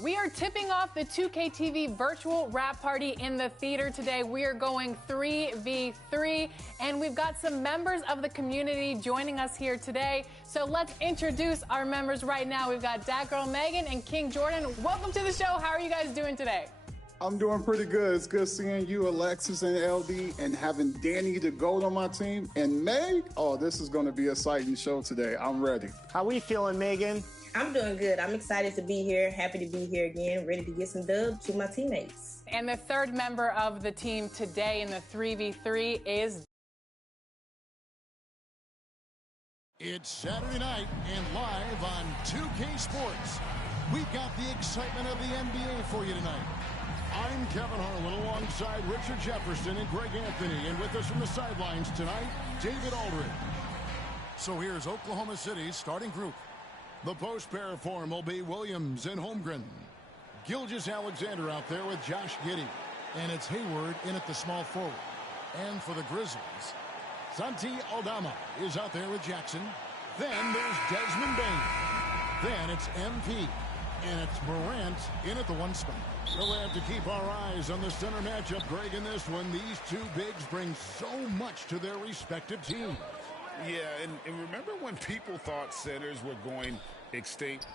We are tipping off the 2K TV virtual wrap party in the theater today. We are going 3v3, and we've got some members of the community joining us here today. So let's introduce our members right now. We've got Dat Girl Megan and King Jordan. Welcome to the show. How are you guys doing today? I'm doing pretty good. It's good seeing you, Alexis and LD, and having Danny the GOAT on my team. And Meg, oh, this is going to be an exciting show today. I'm ready. How we feeling, Megan? I'm doing good. I'm excited to be here. Happy to be here again. Ready to get some dubs to my teammates. And the third member of the team today in the 3v3 is... It's Saturday night and live on 2K Sports. We've got the excitement of the NBA for you tonight. I'm Kevin Harlan alongside Richard Jefferson and Greg Anthony. And with us from the sidelines tonight, David Aldridge. So here's Oklahoma City's starting group. The post pair form will be Williams and Holmgren. Gilgeous-Alexander out there with Josh Giddey. And it's Hayward in at the small forward. And for the Grizzlies, Santi Aldama is out there with Jackson. Then there's Desmond Bain. Then it's MP. And it's Morant in at the one spot. We'll have to keep our eyes on the center matchup, Greg, in this one. These two bigs bring so much to their respective teams. Yeah, and remember when people thought centers were going extinct?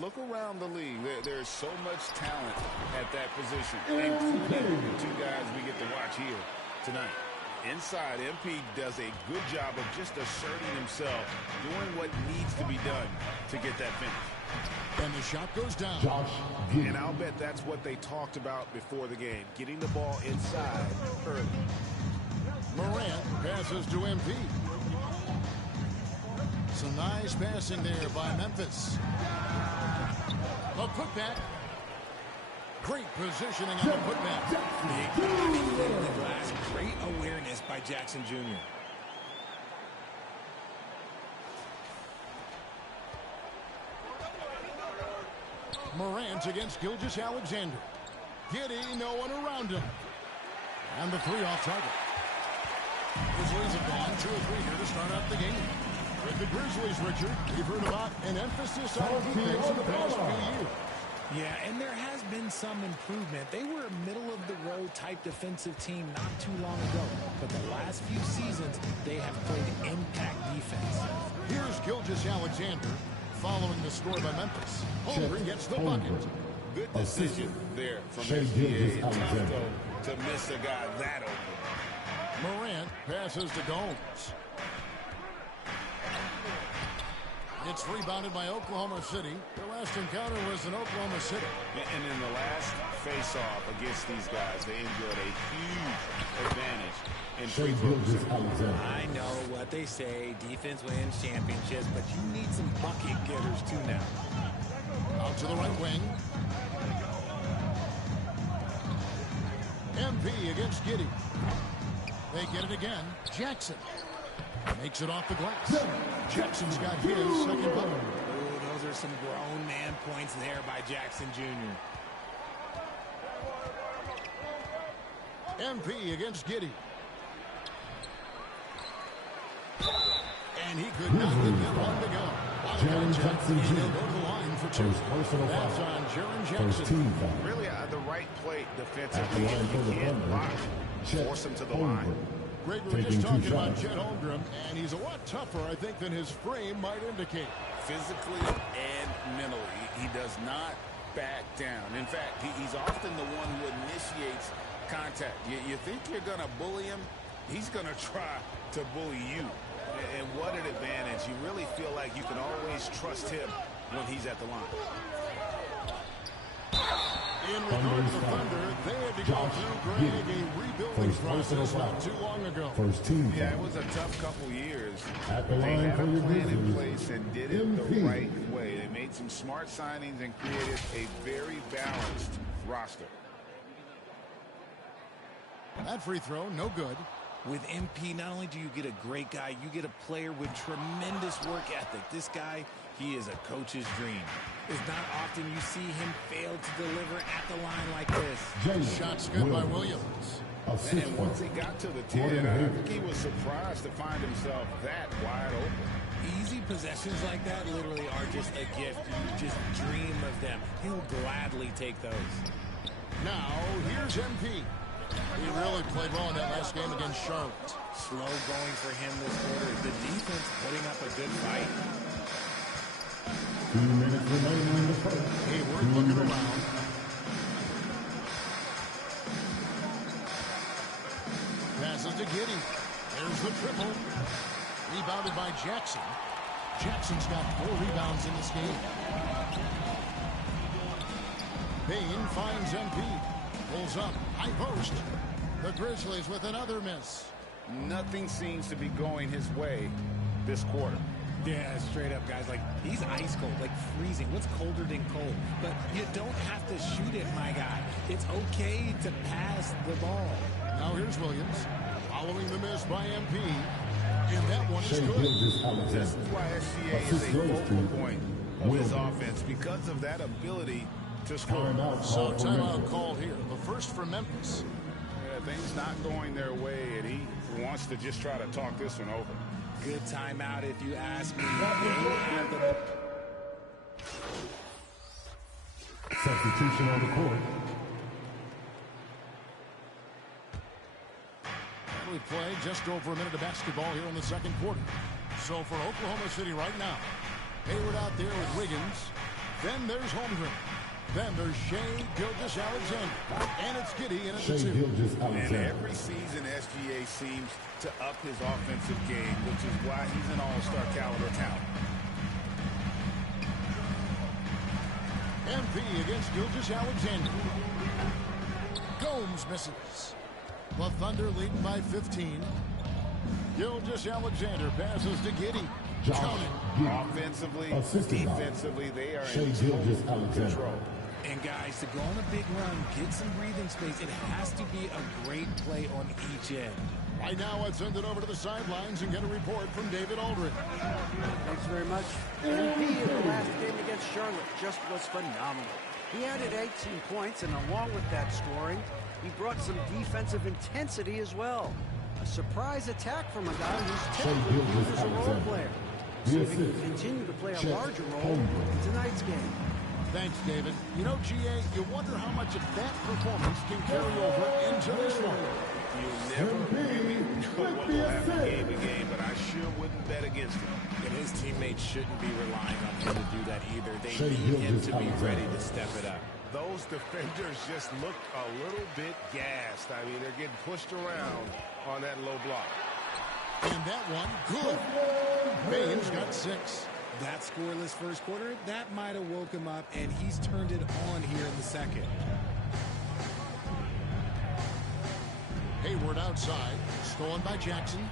Look around the league. There's so much talent at that position, including the two guys we get to watch here tonight. Inside, MP does a good job of just asserting himself, doing what needs to be done to get that finish. And the shot goes down. And I'll bet that's what they talked about before the game, getting the ball inside early. Morant passes to MP. Some nice passing there by Memphis. A putback. Great positioning on the putback. Great awareness by Jackson Jr. Morant against Gilgeous-Alexander. Giddey, no one around him. And the three off target. Grizzlies have gone 2 or 3 here to start out the game. With the Grizzlies, Richard, we've heard about an emphasis on defense in the past few years. Yeah, and there has been some improvement. They were a middle-of-the-road type defensive team not too long ago. But the last few seasons, they have played impact defense. Here's Gilgeous-Alexander following the score by Memphis. Holmgren gets the bucket. Good decision there from SGA. Tough, though, to miss a guy that open. Morant passes to Gomes. It's rebounded by Oklahoma City. Their last encounter was in Oklahoma City. And in the last face-off against these guys, they enjoyed a huge advantage in free throws. I know what they say, defense wins championships, but you need some bucket getters too now. Out to the right wing. MP against Giddey. They get it again. Jackson makes it off the glass. Jackson's got his second bucket. Oh, those are some grown man points there by Jackson Jr. MP against Giddey. And he could not get that one to go. Jaren Jackson Jr. He'll go to the line for 2. That's on Jaren Jackson. Really the right play defensively. You can't block. Force him to the line. Greg, we were just talking about Chet Holmgren, and he's a lot tougher, I think, than his frame might indicate. Physically and mentally, he does not back down. In fact, he's often the one who initiates contact. You think you're going to bully him, he's going to try to bully you. And what an advantage. You really feel like you can always trust him when he's at the line. In regard to Thunder, they had to go through, Greg, a rebuilding process not too long ago. Yeah, it was a tough couple years. At the they line had for a your plan in Grizzlies, place and did it the right way. They made some smart signings and created a very balanced roster. That free throw, no good. With MP, not only do you get a great guy, you get a player with tremendous work ethic. This guy, he is a coach's dream. It's not often you see him fail to deliver at the line like this. Shot's good by Williams. And once he got to the 10, I think he was surprised to find himself that wide open. Easy possessions like that literally are just a gift. You just dream of them. He'll gladly take those. Now, here's MP. He really played well in that last game against Charlotte. Slow going for him this quarter. The defense putting up a good fight. 2 minutes remaining in the first. Hayward looking around. Passes to Giddey. There's the triple. Rebounded by Jackson. Jackson's got 4 rebounds in this game. Payne finds MP. Pulls up. High post. The Grizzlies with another miss. Nothing seems to be going his way this quarter. Yeah, straight up, guys. Like, he's ice cold, like freezing. What's colder than cold? But you don't have to shoot it, my guy. It's okay to pass the ball. Now here's Williams. Following the miss by MP. And that one is good. This is why SGA is a focal point of his offense, because of that ability to score. So timeout call here. The first for Memphis. Yeah, things not going their way, and he wants to just try to talk this one over. Good timeout if you ask me. Substitution on the court. We play just over a minute of basketball here in the second quarter. So for Oklahoma City right now, Hayward out there with Wiggins. Then there's Holmgren. Then there's Shai Gilgeous-Alexander. And it's Giddey in at the 2. And every season, SGA seems to up his offensive game, which is why he's an all-star caliber talent. MP against Gilgeous-Alexander. Gomes misses. The Thunder leading by 15. Gilgeous-Alexander passes to Giddey. Offensively, defensively, they are in total control. And guys, to go on a big run, get some breathing space, it has to be a great play on each end. Right now, I'd send it over to the sidelines and get a report from David Aldridge. Thanks very much. MP in the last game against Charlotte just was phenomenal. He added 18 points, and along with that scoring, he brought some defensive intensity as well. A surprise attack from a guy who's typically viewed as a role player. So he can continue to play a larger role in tonight's game. Thanks, David. You know, GA, you wonder how much of that performance can carry over into this one. You'll never really know what will happen game to game, but I sure wouldn't bet against him. And his teammates shouldn't be relying on him to do that either. They need him to be ready to step it up. Those defenders just looked a little bit gassed. I mean, they're getting pushed around on that low block. And that one, good. Payne's got 6. That scoreless first quarter, that might have woke him up, and he's turned it on here in the second. Hayward outside, stolen by Jackson.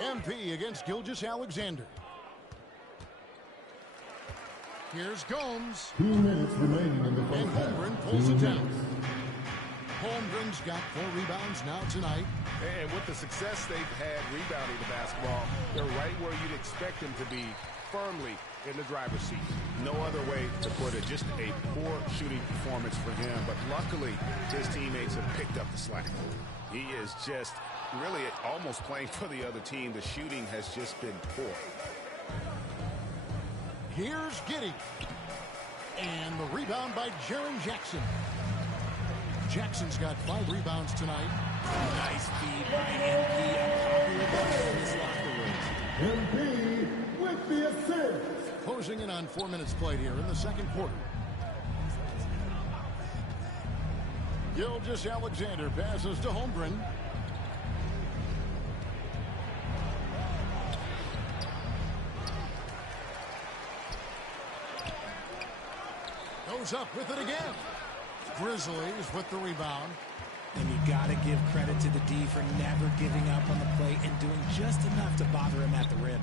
MP against Gilgeous-Alexander. Here's Gomes. 2 minutes remaining in the first And half. Holmgren pulls it down. Holmgren's got 4 rebounds now tonight. And with the success they've had rebounding the basketball, they're right where you'd expect them to be, firmly in the driver's seat. No other way to put it. Just a poor shooting performance for him. But luckily, his teammates have picked up the slack. He is just really almost playing for the other team. The shooting has just been poor. Here's Giddey. And the rebound by Jaren Jackson. Jackson's got 5 rebounds tonight. Nice feed by MP. A popular player in this locker room. MP with the assist. Closing in on 4 minutes played here in the second quarter. Gilgeous-Alexander passes to Holmgren. Goes up with it again. Grizzlies with the rebound. And you got to give credit to the D for never giving up on the play and doing just enough to bother him at the rim.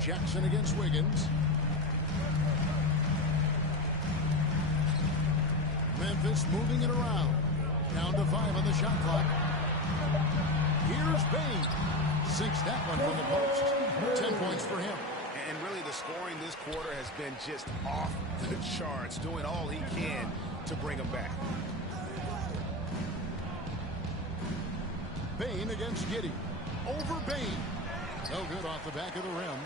Jackson against Wiggins. Memphis moving it around. Down to 5 on the shot clock. Here's Payne. Sinks that one from the post. 10 points for him. And really, the scoring this quarter has been just off the charts, doing all he can to bring them back. Bain against Giddey. Over Bain. No good off the back of the rim.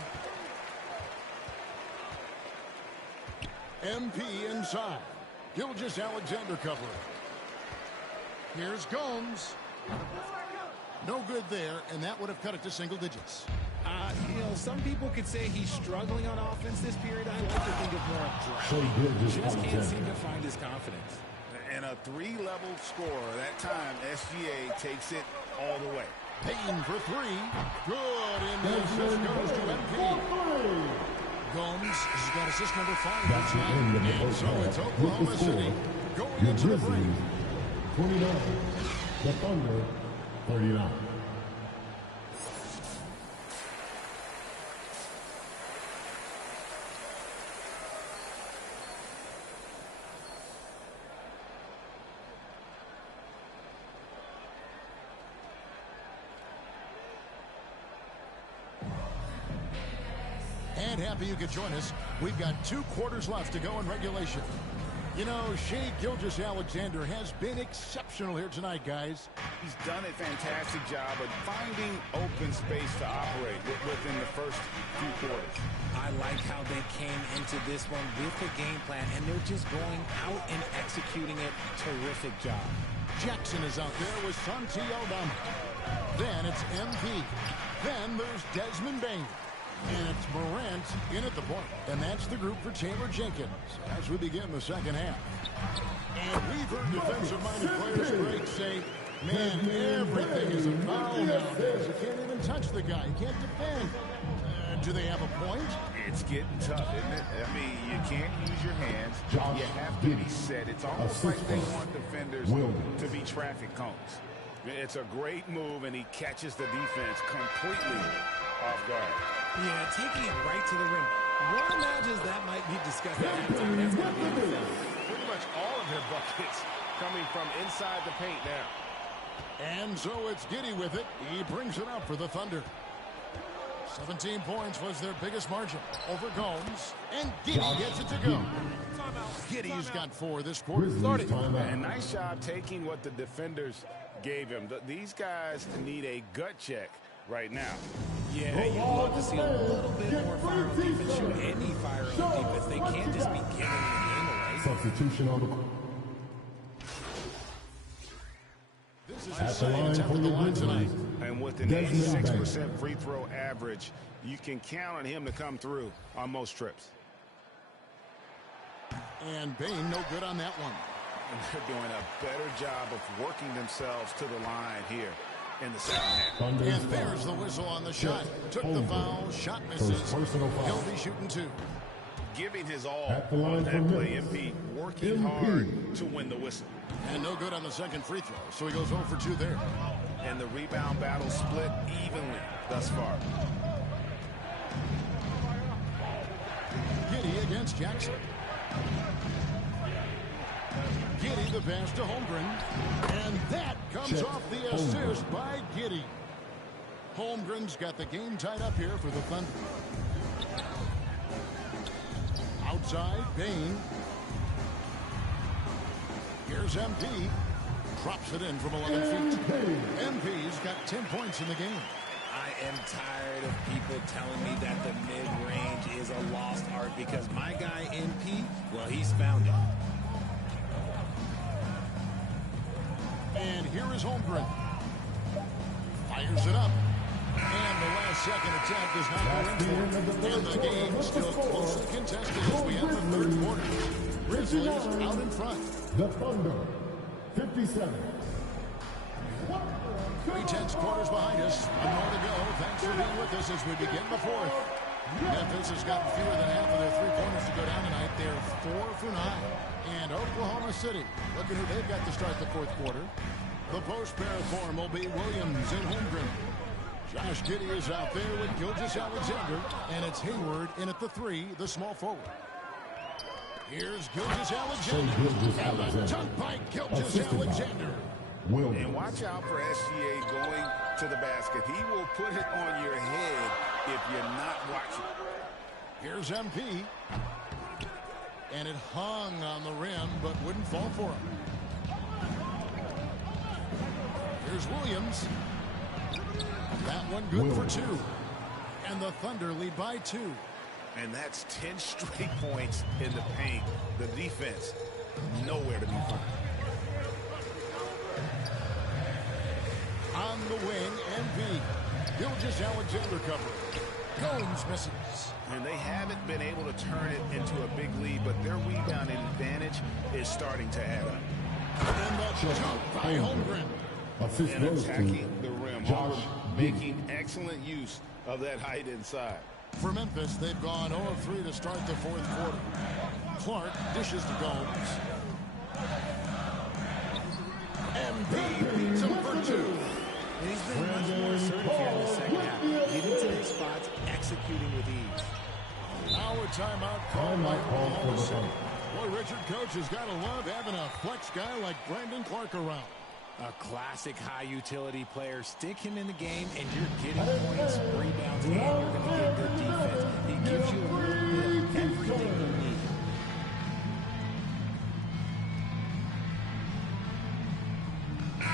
MP inside. Gilgeous-Alexander covering. Here's Gomes. No good there, and that would have cut it to single digits. You know, some people could say he's struggling on offense this period. I like to think of more of drought. Just can't seem to find his confidence. And a three-level scorer. That time, SGA takes it all the way. Payne for three. Good. And the assist goes to MP. Gomes has got assist number 5. That's the end of the And first so half. it's With Oklahoma the City score, going the into the break. Grizzlies 29, the Thunder 39. And happy you could join us. We've got 2 quarters left to go in regulation. You know, Shai Gilgeous-Alexander has been exceptional here tonight, guys. He's done a fantastic job of finding open space to operate within the first few quarters. I like how they came into this one with a game plan, and they're just going out and executing it. Terrific job. Jackson is out there with Santi Aldama. Then it's MP. Then there's Desmond Bain. And it's Morant in at the point. And that's the group for Taylor Jenkins as we begin the second half. And we've heard defensive-minded players, Greg, say, man, everything is a foul nowadays. You can't even touch the guy. You can't defend. Do they have a point? It's getting tough, isn't it? I mean, you can't use your hands. You have to be set. It's almost like they want defenders to be traffic cones. It's a great move, and he catches the defense completely off guard. Yeah, taking it right to the rim. One imagines that might be discussed at halftime. That's going to be pretty much all of their buckets coming from inside the paint now. And so it's Giddey with it. He brings it up for the Thunder. 17 points was their biggest margin over Gomes. And Giddey gets it to go. Giddey's got 4 this quarter. And nice job taking what the defenders gave him. These guys need a gut check right now. Yeah, you'd love to see a little bit more fire on defense. Shoot any fire on defense. They can't just be giving the game away. Substitution on the court. This is his second attempt at the line tonight. And with an 86% free throw average, you can count on him to come through on most trips. And Bain no good on that one. And they're doing a better job of working themselves to the line here in the second half. And there's the whistle on the shot. Took the foul. Shot misses. He'll be shooting 2. Giving his all on that play. MP working hard to win the whistle. And no good on the second free throw. So he goes 0 for 2 there. And the rebound battle split evenly thus far. Giddey against Jackson. Giddey the pass to Holmgren. And that comes off the assist by Giddey. Holmgren's got the game tied up here for the Thunder. Outside, Bain. Here's MP. Drops it in from 11 feet. MP's got 10 points in the game. I am tired of people telling me that the mid-range is a lost art because my guy MP, well, he's found it. And here is Holmgren. Fires it up. And the last second attempt does not go in. And the game still closely contested as we enter the third quarter. Grizzlies out in front. The Thunder, 57. 3 tenths quarters behind us. 1 more to go. Thanks for being with us as we begin the 4th. Memphis has gotten fewer than half of their 3-pointers to go down tonight. They're 4 for 9. And Oklahoma City, look at who they've got to start the 4th quarter. The post-pair form will be Williams and Holmgren. Josh Giddey is out there with Gilgeous-Alexander, and it's Hayward in at the 3, the small forward. Here's Gilgeous-Alexander. And the dunk by Gilgeous-Alexander. And watch out for SGA going to the basket. He will put it on your head if you're not watching. Here's MP. And it hung on the rim, but wouldn't fall for him. Here's Williams. That one good for 2. And the Thunder lead by 2. And that's 10 straight points in the paint. The defense, nowhere to be found. On the wing, MP. Gilgeous-Alexander cover. Gomes misses. And they haven't been able to turn it into a big lead, but their rebounding advantage is starting to add up. And the jump by Holmgren. And attacking the rim. Auburn making excellent use of that height inside. For Memphis, they've gone 0 of 3 to start the 4th quarter. Clark dishes to Gomes. MP beats him for 2. And he's been much more assertive here in the second half, getting to his spots, executing with ease. Now a timeout called by Oklahoma City. Boy, Richard, coach has got to love having a flex guy like Brandon Clark around. A classic high-utility player. Stick him in the game, and you're getting points, rebounds, and you're going to get good defense. He gives you a little bit of everything you need.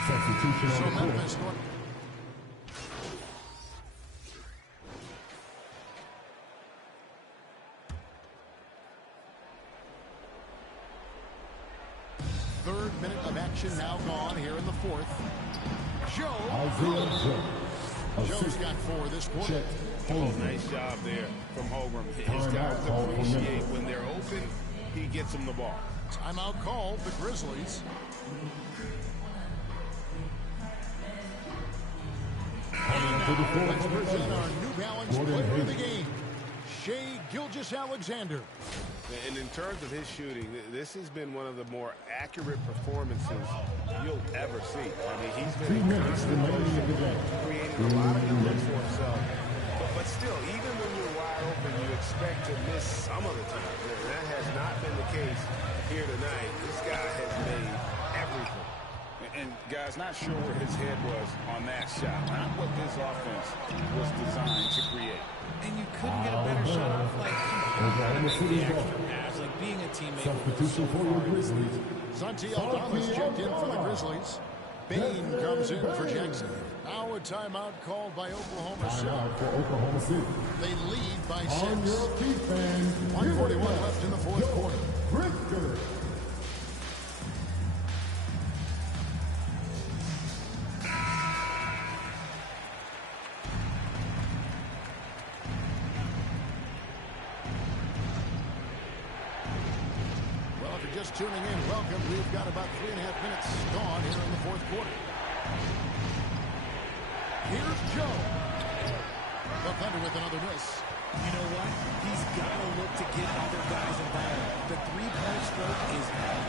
Substitution So on the Memphis court. Third minute of action now gone here in the 4th. Isaiah Joe. Joe's got 4 this quarter. Oh, nice job there from Holmgren. His guys appreciate when they're open, he gets them the ball. Timeout called the Grizzlies. Let's present our New Balance player of the game, Shai Gilgeous-Alexander. And in terms of his shooting, this has been one of the more accurate performances you'll ever see. I mean, he's been creating a lot of good looks for himself. But still, even when you're wide open, you expect to miss some of the time. That has not been the case here tonight. This guy has made everything. And, guys, not sure where his head was on that shot. Not what this offense was designed to create. And you couldn't get a better shot off like the extra pass, like being a teammate. Substitution for your Grizzlies. Santi Aldama's checked in for the Grizzlies. Bain comes in for Jackson. Now a timeout called by Oklahoma City. Timeout for Oklahoma City. They lead by 6. On your defense. 141 left in the 4th quarter. Brisker. Just tuning in, welcome. We've got about 3.5 minutes gone here in the 4th quarter. Here's Joe. The Thunder with another miss. You know what? He's got to look to get other guys involved. The three-point stroke is off.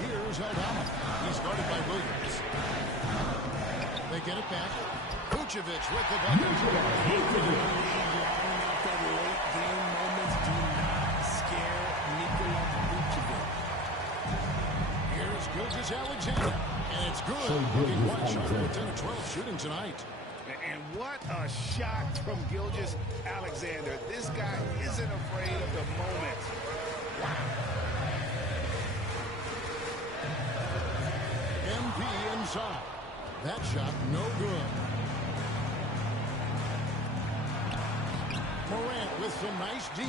Here's Aldama. He's guarded by Williams. They get it back. Vucevic with the bucket. Gilgeous-Alexander, and it's good. Looking quite sharp with 10 of 12 shooting tonight. And what a shot from Gilgeous-Alexander. This guy isn't afraid of the moment. MP inside. That shot no good. Morant with some nice D.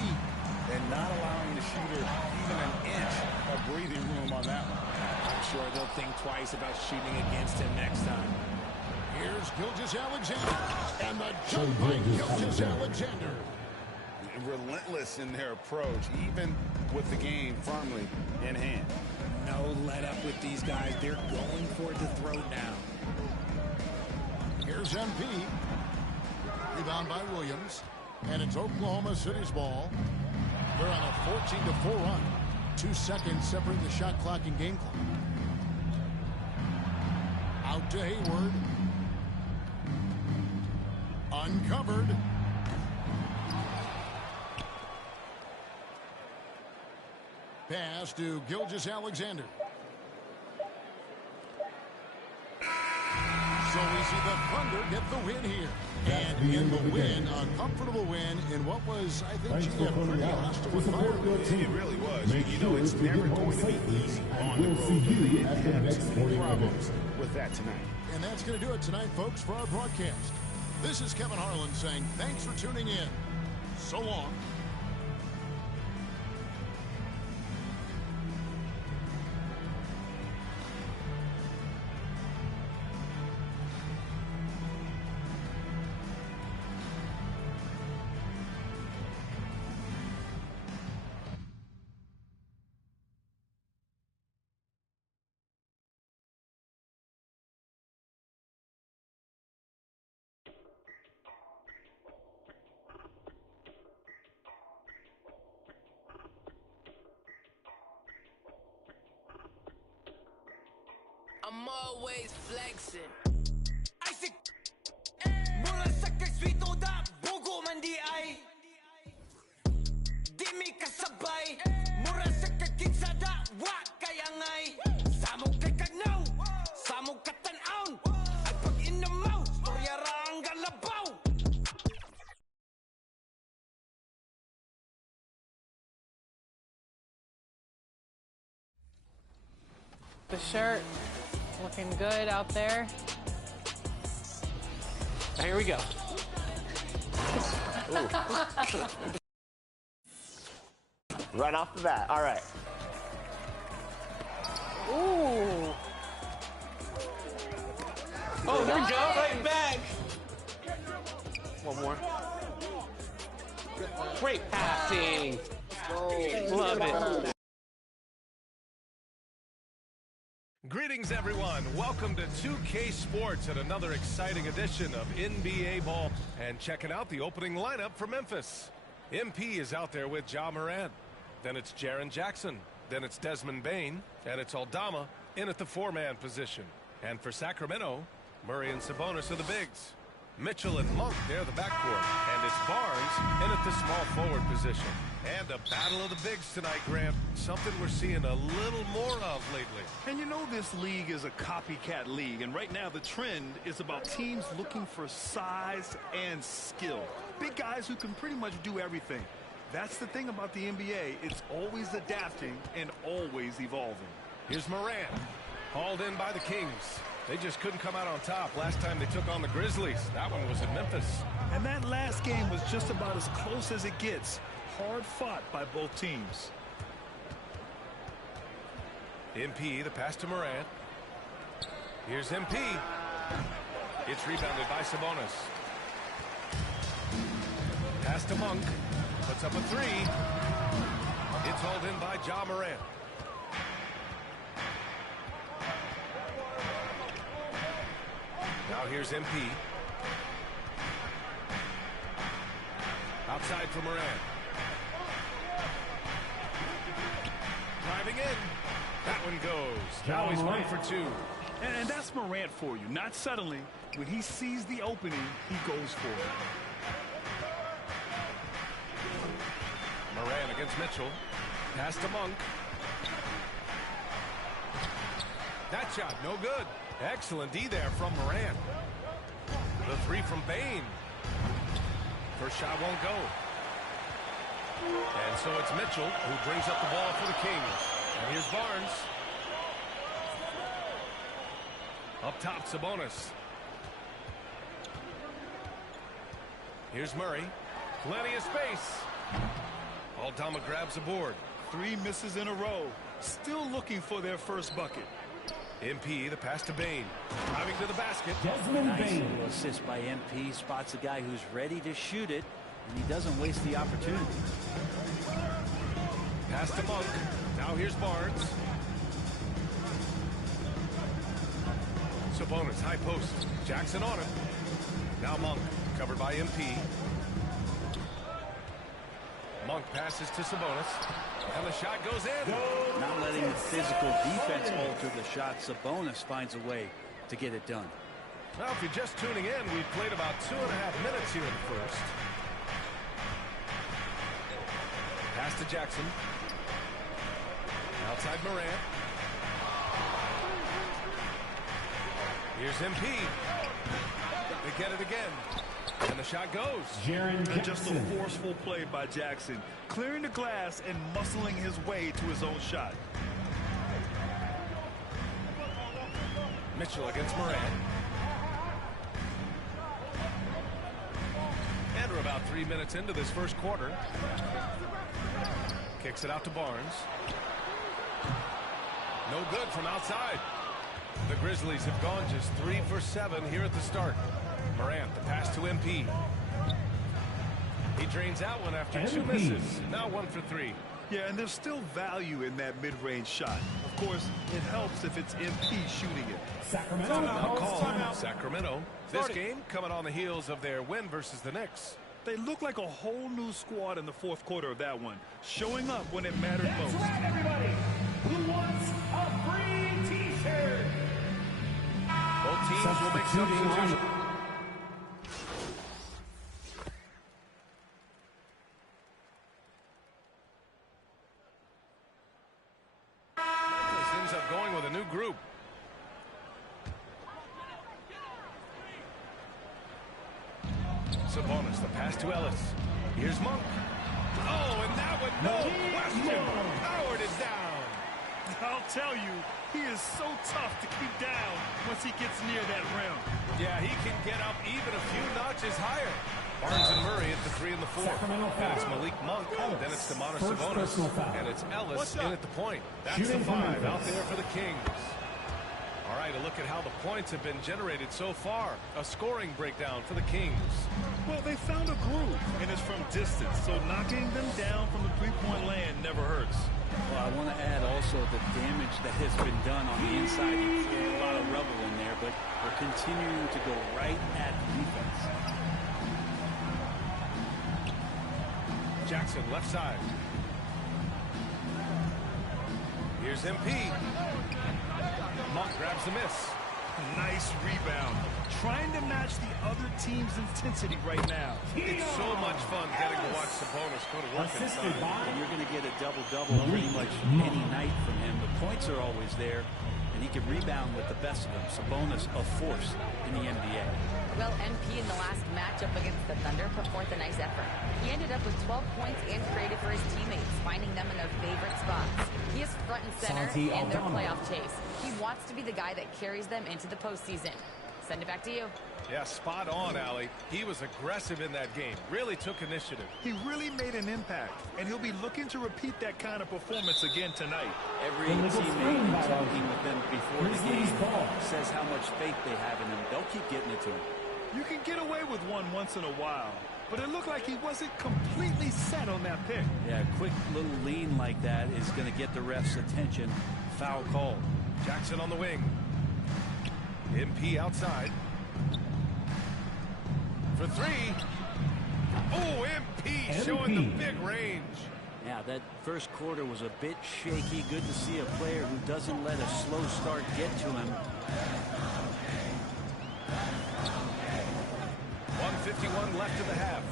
And not allowing the shooter even an inch of breathing room on that one. I'm sure they'll think twice about shooting against him next time. Here's Gilgeous-Alexander. And the jump by Gilgeous-Alexander. Relentless in their approach, even with the game firmly in hand. No let up with these guys. They're going for the throw now. Here's MP. Rebound by Williams. And it's Oklahoma City's ball. They're on a 14-4 run. 2 seconds separating the shot clock and game clock. Out to Hayward. Uncovered. Pass to Gilgeous-Alexander. So we see the Thunder get the win here. And in the win, a comfortable win in what was, I think, a pretty hostile environment. It really was. You know, it's never going to be easy on the road. They had some problems with that tonight. And that's going to do it tonight, folks, for our broadcast. This is Kevin Harlan saying thanks for tuning in. So long. I'm always flexing. Isaac, mula sa kaswito da bugo man di ay. Di mi kasabay, mura sa kakitsa da wa kayangay. Samog kay kagnaw, samog katanaon. At pag inamaw, storya ra ang galabaw. The shirt looking good out there. Here we go. Right off the bat. All right. Ooh. Oh, there we go. Right back. One more. Great passing. Love it. Greetings, everyone. Welcome to 2K Sports and another exciting edition of NBA Ball. And checking out the opening lineup for Memphis. MP is out there with Ja Morant. Then it's Jaren Jackson. Then it's Desmond Bane. And it's Aldama in at the four-man position. And for Sacramento, Murray and Sabonis are the bigs. Mitchell and Monk, they're the backcourt. And it's Barnes in at the small forward position. And a battle of the bigs tonight, Grant. Something we're seeing a little more of lately. And you know this league is a copycat league. And right now the trend is about teams looking for size and skill. Big guys who can pretty much do everything. That's the thing about the NBA. It's always adapting and always evolving. Here's Morant, hauled in by the Kings. They just couldn't come out on top last time they took on the Grizzlies. That one was in Memphis. And that last game was just about as close as it gets. Hard fought by both teams. MP, the pass to Morant. Here's MP. It's rebounded by Sabonis. Pass to Monk. Puts up a three. It's hauled in by Ja Morant. Now here's MP. Outside for Morant. Driving in. That one goes. Now he's 1 for 2. And that's Morant for you. Not suddenly. When he sees the opening, he goes for it. Morant against Mitchell. Pass to Monk. That shot, no good. Excellent D there from Morant. The three from Bane. First shot won't go. And so it's Mitchell who brings up the ball for the Kings. And here's Barnes. Up top, Sabonis. Here's Murray. Plenty of space. Aldama grabs the board. 3 misses in a row. Still looking for their first bucket. MP, the pass to Bane. Driving to the basket. Nice little assist by MP. Spots a guy who's ready to shoot it, and he doesn't waste the opportunity. Pass to Monk. Now here's Barnes. Sabonis, high post. Jackson on it. Now Monk, covered by MP. Monk passes to Sabonis. And the shot goes in. Not letting the physical defense alter the shot. Sabonis finds a way to get it done. Well, if you're just tuning in, we've played about 2.5 minutes here in the first. Pass to Jackson. Outside Morant. Here's MP. They get it again. And the shot goes. And just a forceful play by Jackson, clearing the glass and muscling his way to his own shot. Mitchell against Moran. And we're about 3 minutes into this first quarter. Kicks it out to Barnes. No good from outside. The Grizzlies have gone just 3 for 7 here at the start. Morant, the pass to MP. He drains out one after 2 misses. Now 1 for 3. Yeah, and there's still value in that mid-range shot. Of course, it helps if it's MP shooting it. Timeout call. Sacramento. This game coming on the heels of their win versus the Knicks. They look like a whole new squad in the fourth quarter of that one, showing up when it mattered most. That's right, everybody. Who wants a free T-shirt? Both teams will make substitutions. Ends up going with a new group. Sabonis, the pass to Ellis. Here's Monk. Oh, and that one, no question. Howard is down. I'll tell you, he is so tough to keep down once he gets near that rim. Yeah, he can get up even a few notches higher. Barnes and Murray at the 3 and the 4. And it's Malik Monk. Then it's Domantas Sabonis. And it's Ellis in at the point. That's the 5 out there for the Kings. All right, a look at how the points have been generated so far. A scoring breakdown for the Kings. Well, they found a groove, and it's from distance, so knocking them down from the three-point land never hurts. Well, I want to add also the damage that has been done on the inside. You see a lot of rubble in there, but we're continuing to go right at the defense. Jackson, left side. Here's MP. Monk grabs the miss. Nice rebound. Trying to match the other team's intensity right now. It's so much fun getting to watch Sabonis go to work inside. And you're going to get a double-double pretty much any night from him. The points are always there, and he can rebound with the best of them. Sabonis, a force in the NBA. Well, MP in the last matchup against the Thunder put forth a nice effort. He ended up with 12 points and created for his teammates, finding them in their favorite spots. He is front and center in their playoff chase. He wants to be the guy that carries them into the postseason. Send it back to you. Yeah, spot on, Allie. He was aggressive in that game. Really took initiative. He really made an impact, and he'll be looking to repeat that kind of performance again tonight. Every teammate talking with them before the game says how much faith they have in him. They'll keep getting it to him. You can get away with one once in a while, but it looked like he wasn't completely set on that pick. Yeah, a quick little lean like that is going to get the ref's attention. Foul call. Jackson on the wing. MP outside. For 3. Oh, MP showing the big range. Yeah, that first quarter was a bit shaky. Good to see a player who doesn't let a slow start get to him. 1:51 left in the half.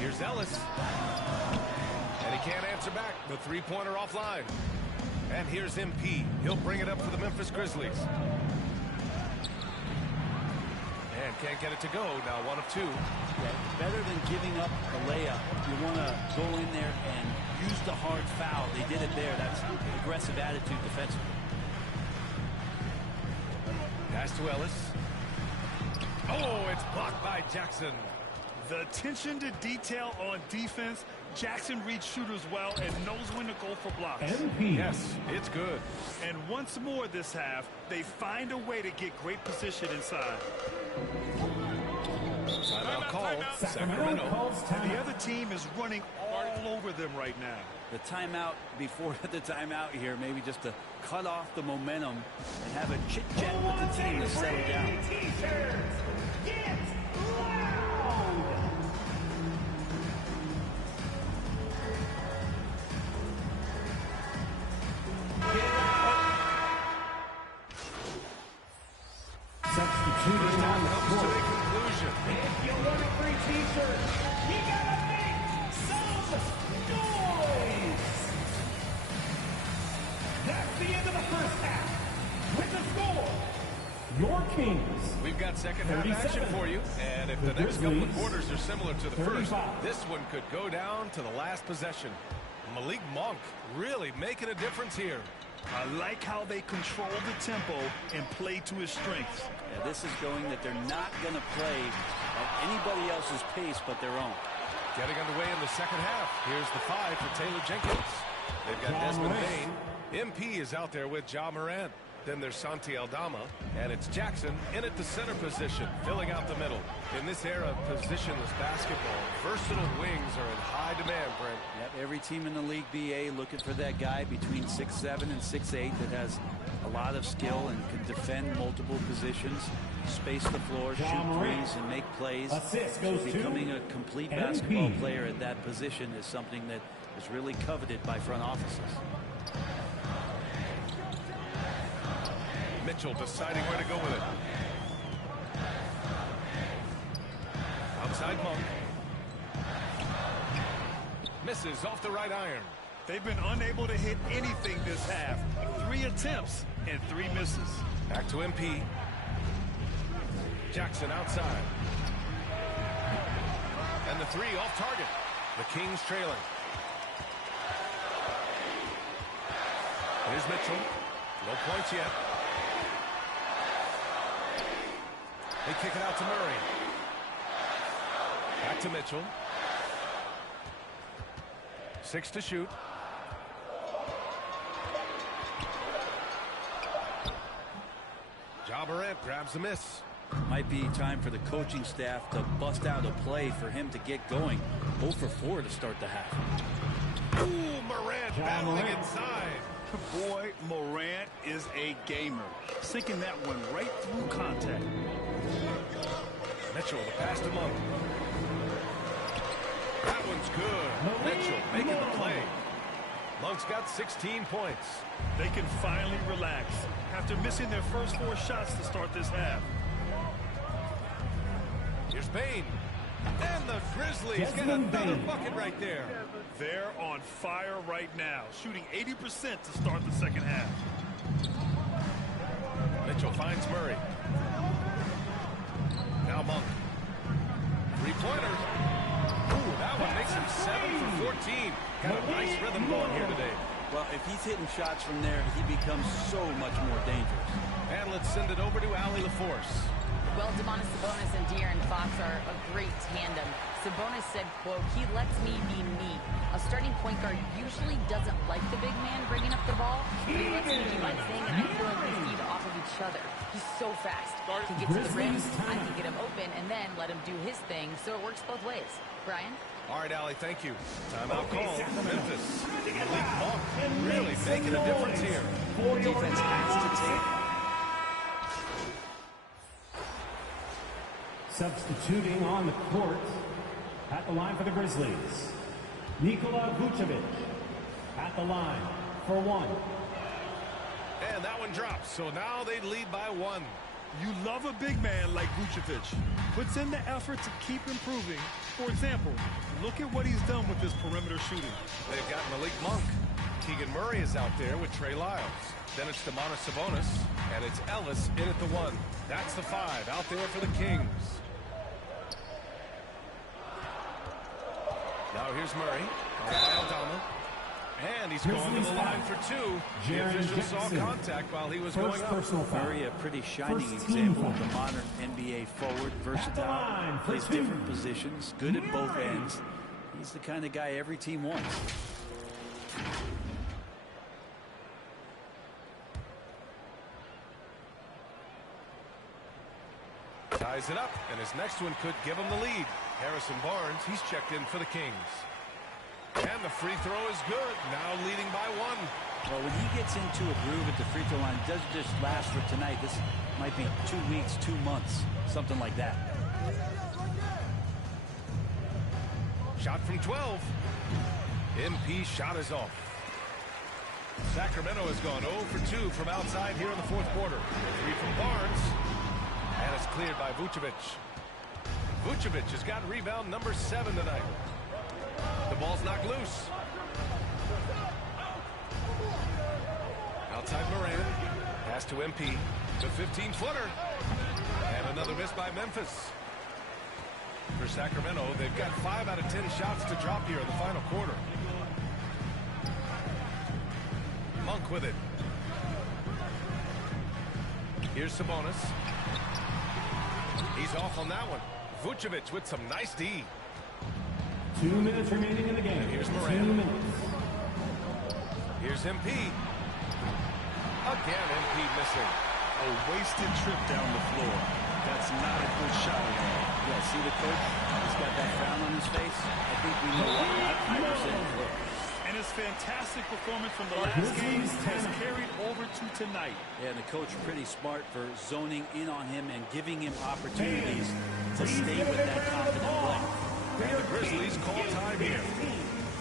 Here's Ellis. And he can't answer back. The three-pointer offline. And here's MP. He'll bring it up for the Memphis Grizzlies. And can't get it to go. Now 1 of 2. Yeah, better than giving up a layup. You want to go in there and use the hard foul. They did it there. That's aggressive attitude defensively. Pass to Ellis. Oh, it's blocked by Jackson. The attention to detail on defense. Jackson reads shooters well and knows when to go for blocks. Yes, it's good. And once more this half, they find a way to get great position inside. Timeout called. Sacramento. And the other team is running all over them right now. The timeout before the timeout here, maybe just to cut off the momentum and have a chit-chat with the team to settle down. Get loud! Substituting on the court. To a conclusion. If you want a free T-shirt, you gotta make some noise! That's the end of the first half. Kings. We've got second half action for you. And if the next couple of quarters are similar to the first, this one could go down to the last possession. Malik Monk really making a difference here. I like how they control the tempo and play to his strengths. Yeah, this is going that they're not going to play at anybody else's pace but their own. Getting underway in the second half. Here's the 5 for Taylor Jenkins. They've got Desmond Bain. MP is out there with Ja Morant. Then there's Santi Aldama, and it's Jackson in at the center position, filling out the middle. In this era of positionless basketball, versatile wings are in high demand, Brent. Yep, every team in the league BA looking for that guy between 6'7" and 6'8" that has a lot of skill and can defend multiple positions, space the floor, shoot threes, and make plays. So becoming a complete basketball player at that position is something that is really coveted by front offices. Mitchell deciding where to go with it. Outside Monk. Misses off the right iron. They've been unable to hit anything this half. 3 attempts and 3 misses. Back to MP. Jackson outside. And the 3 off target. The Kings trailing. Here's Mitchell. No points yet. They kick it out to Murray. Back to Mitchell. 6 to shoot. Ja Morant grabs the miss. Might be time for the coaching staff to bust out a play for him to get going. 0 for 4 to start the half. Ooh, Morant battling inside. Boy, Morant is a gamer. Sinking that one right through contact. Mitchell, the pass to Monk. That one's good. Mitchell making the play. Monk's got 16 points. They can finally relax after missing their first 4 shots to start this half. Here's Bain. And the Grizzlies get another bucket right there. They're on fire right now, shooting 80% to start the second half. Mitchell finds Murray. Now Monk. 3-pointer. Ooh, that one makes him 7 for 14. Got a nice rhythm going here today. Well, if he's hitting shots from there, he becomes so much more dangerous. And let's send it over to Allie LaForce. Well, Domantas Sabonis and De'Aaron Fox are a great tandem. Sabonis said, quote, "He lets me be me." A starting point guard usually doesn't like the big man bringing up the ball, but he lets me do my thing, and I feel like we feed off of each other. He's so fast. He can get to the rim, I can get him open, and then let him do his thing, so it works both ways. Brian? All right, Allie, thank you. Timeout call. Memphis. Malik Monk really making a difference here. Defense has to take. Substituting on the court at the line for the Grizzlies, Nikola Vucevic at the line for 1. And that one drops, so now they lead by 1. You love a big man like Vucevic. Puts in the effort to keep improving. For example, look at what he's done with this perimeter shooting. They've got Malik Monk. Keegan Murray is out there with Trey Lyles. Then it's Domantas Sabonis, and it's Ellis in at the 1. That's the 5 out there for the Kings. Now here's Murray. Aldama. And he's going to the line for 2. The official saw contact while he was going up. Murray, a pretty shining example of the modern NBA forward, versatile, plays different positions, good at both ends. He's the kind of guy every team wants. Ties it up, and his next one could give him the lead. Harrison Barnes, he's checked in for the Kings. And the free throw is good, now leading by 1. Well, when he gets into a groove at the free throw line, it doesn't just last for tonight. This might be 2 weeks, 2 months, something like that. Shot from 12. MP shot is off. Sacramento has gone 0 for 2 from outside here in the 4th quarter. 3 from Barnes. And it's cleared by Vucevic. Vucevic has got rebound number 7 tonight. The ball's knocked loose. Outside Morant. Pass to MP. The 15-footer. Another miss by Memphis. For Sacramento, they've got 5 out of 10 shots to drop here in the final quarter. Monk with it. Here's Sabonis. He's off on that one. Vucevic with some nice D. 2 minutes remaining in the game. And here's 2 Moran. minutes. Here's MP. Again, MP missing. A wasted trip down the floor. That's not a good shot at all. Yeah, see the coach? He's got that frown on his face. I think we know why. Not Iverson. And his fantastic performance from the last game has carried over to tonight. Yeah, and the coach pretty smart for zoning in on him and giving him opportunities to stay with that confident play. And the Grizzlies call time here.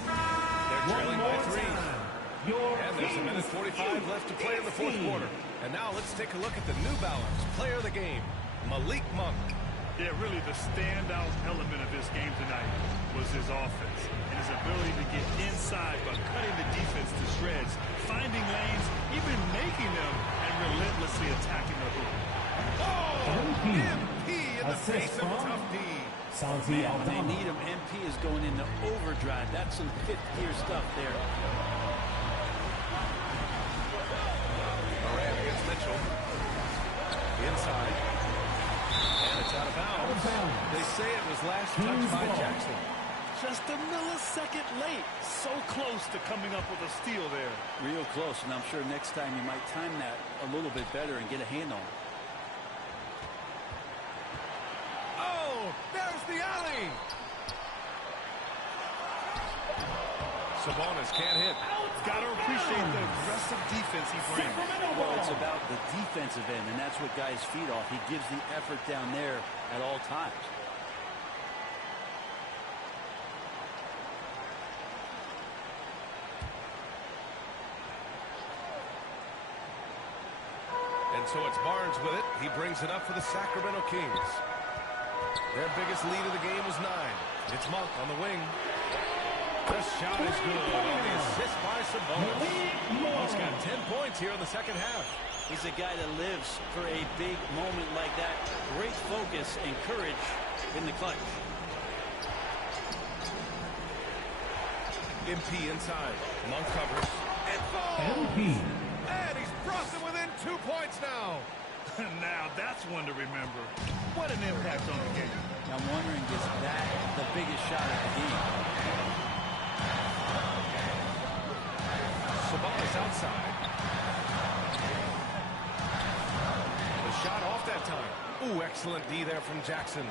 They're trailing by 3. And there's a minute 45 left to play in the fourth quarter. And now let's take a look at the New Balance player of the game, Malik Monk. Yeah, really the standout element of his game tonight was his offense and his ability to get inside by cutting the defense to shreds, finding lanes, even making them, and relentlessly attacking the hoop. Oh, MP in the face of tough D. Man, they need him. MP is going into overdrive. That's some fifth-gear stuff there. Moran against Mitchell. Inside. And it's out of bounds. They say it was last touched by Jackson. Just a millisecond late. So close to coming up with a steal there. Real close, and I'm sure next time you might time that a little bit better and get a hand on it. Oh, there's the alley. Sabonis can't hit. Got to appreciate the aggressive defense he brings. Well, it's about the defensive end, and that's what guys feed off. He gives the effort down there at all times. And so it's Barnes with it. He brings it up for the Sacramento Kings. Their biggest lead of the game was 9. It's Monk on the wing. The shot is good on the assist by Sabonis. Monk's got 10 points here in the second half. He's a guy that lives for a big moment like that. Great focus and courage in the clutch. MP inside. Monk covers. It falls! MP. And he's brought them within 2 points now. Now that's one to remember. What an impact on the game. I'm wondering, is that the biggest shot of the game? Sabonis outside. The shot off that time. Ooh, excellent D there from Jackson.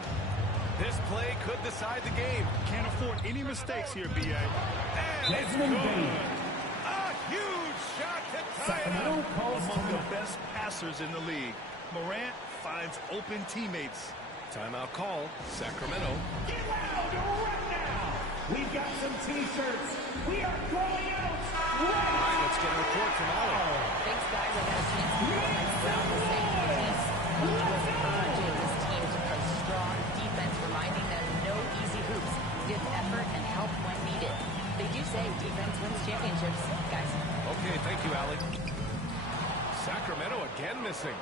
This play could decide the game. Can't afford any mistakes here, B.A. And it's good. A huge shot to tie it up. Among the best passers in the league. Morant finds open teammates. Timeout call. Sacramento. Get loud right now. We've got some T-shirts. We are going out. All right, let's get a report from Allen. Thanks, guys. I got a chance to go around the same team. Coach was encouraging this team to play strong defense, reminding them no easy hoops. Give effort and help when needed. They do say defense wins championships, guys. Okay, thank you, Allie. Sacramento again missing.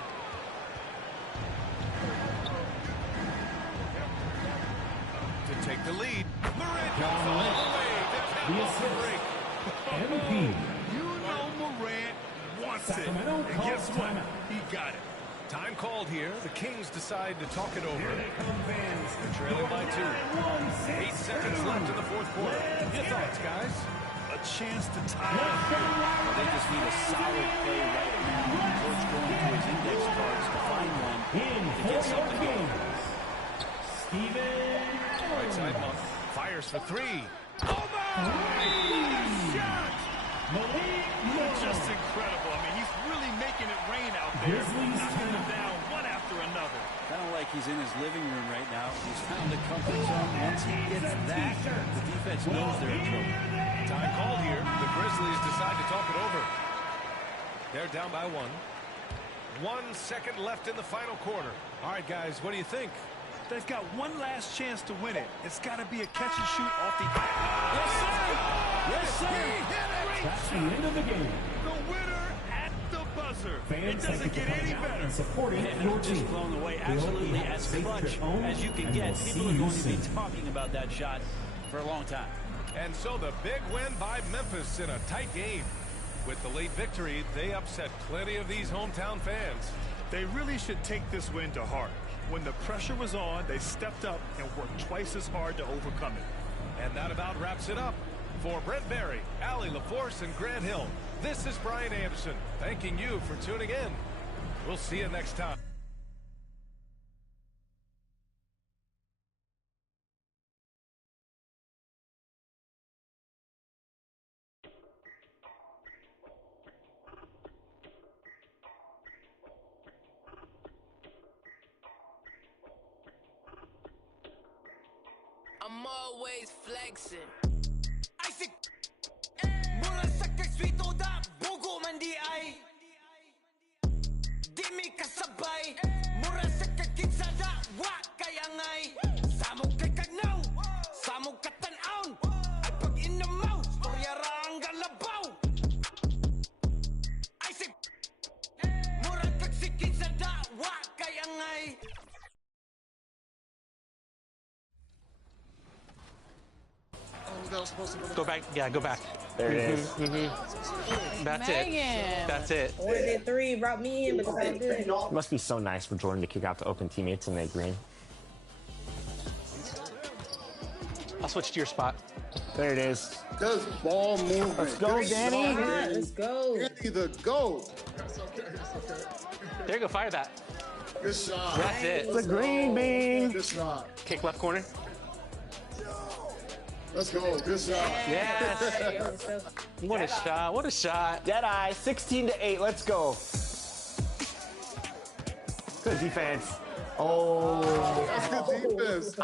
To take the lead. Morant goes all the way to cap off the break. MP. You know Morant wants it. Sacramento And guess what? timeout. He got it. Time called here. The Kings decide to talk it over. Here they come, fans. They're trailing by 2. 8 seconds left in the fourth quarter. Your thoughts, guys? A chance to tie it. They just need a solid play right now. Coach going to his index cards to find one to get something going. Steven. Right side Monk. Fires for 3. Oh, my! Shot! Just incredible. I mean, he's really making it rain out there. Knocking them down one after another. Kind of like he's in his living room right now. He's found a comfort zone. Once he gets that, the defense knows they're in trouble. Time called here. The Grizzlies decide to talk it over. They're down by 1. 1 second left in the final quarter. All right, guys, what do you think? They've got one last chance to win it. It's got to be a catch and shoot off the... Yes, sir! Yes, sir! That's the end of the game. The winner at the buzzer. buzzer. Fans It doesn't get any better. And supporting your Just team. blown away. Absolutely as clutch as you can get. People are going to be talking about that shot for a long time. And so the big win by Memphis in a tight game. With the late victory, they upset plenty of these hometown fans. They really should take this win to heart. When the pressure was on, they stepped up and worked twice as hard to overcome it. And that about wraps it up. For Brent Berry, Allie LaForce, and Grant Hill, this is Brian Anderson, thanking you for tuning in. We'll see you next time. I'm always flexing. Isaac, mula sa kaswito da bugo man di ay. Di mi kasabay, mura sa kakitsa da wa kayangay. Samog kay kagnaw, samog katanaon. At pag inamaw, storya rang galabaw. Isaac, mura kaksikitsa da wa kayangay. Go back. Yeah, go back. There it is. That's Megan. it. That's it. Ordered it 3, brought me in, but it's all good. It must be so nice for Jordan to kick out to open teammates and they green. I'll switch to your spot. There it is. Good ball movement. Let's go, Good Danny. shot. Let's go. Danny the GOAT. There you go. Fire that. Good shot. That's it. It's a green bean. Good shot. Kick left corner. Let's go. Good shot. Yes. What a shot. What a shot. Deadeye, 16-8. Let's go. Good defense. Oh. That's good defense.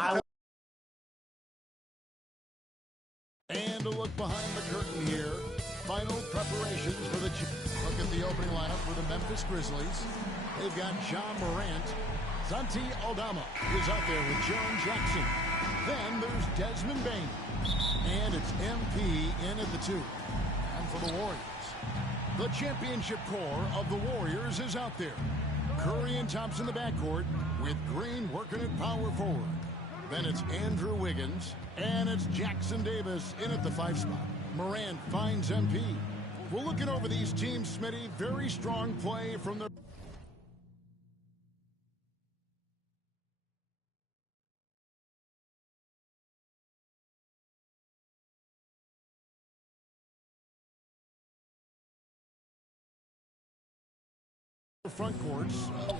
And a look behind the curtain here. Final preparations for the look at the opening lineup for the Memphis Grizzlies. They've got John Morant. Santi Aldama is out there with Jaren Jackson. Then there's Desmond Bain. And it's MP in at the 2. And for the Warriors, the championship core of the Warriors is out there. Curry and Thompson in the backcourt with Green working at power forward. Then it's Andrew Wiggins. And it's Jackson Davis in at the 5 spot. Morant finds MP. We're looking over these teams, Smitty. Very strong play from the... front courts.